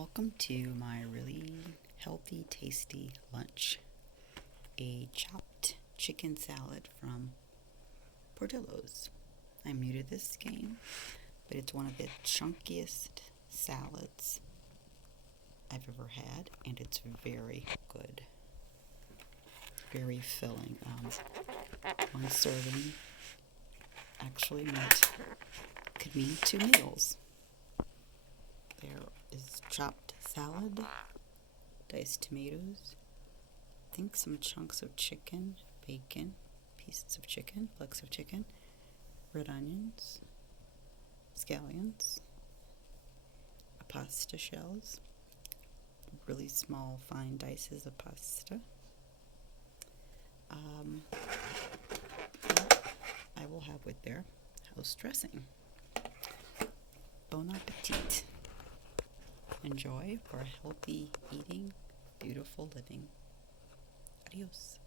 Welcome to my really healthy, tasty lunch. A chopped chicken salad from Portillo's. I'm new to this game, but it's one of the chunkiest salads I've ever had, and it's very good. Very filling. One serving actually could mean 2 meals. There is chopped salad, diced tomatoes, I think some chunks of chicken, bacon, pieces of chicken, flecks of chicken, red onions, scallions, pasta shells, really small fine dices of pasta. I will have with their house dressing. Bon appetit. Enjoy for healthy eating, beautiful living. Adios.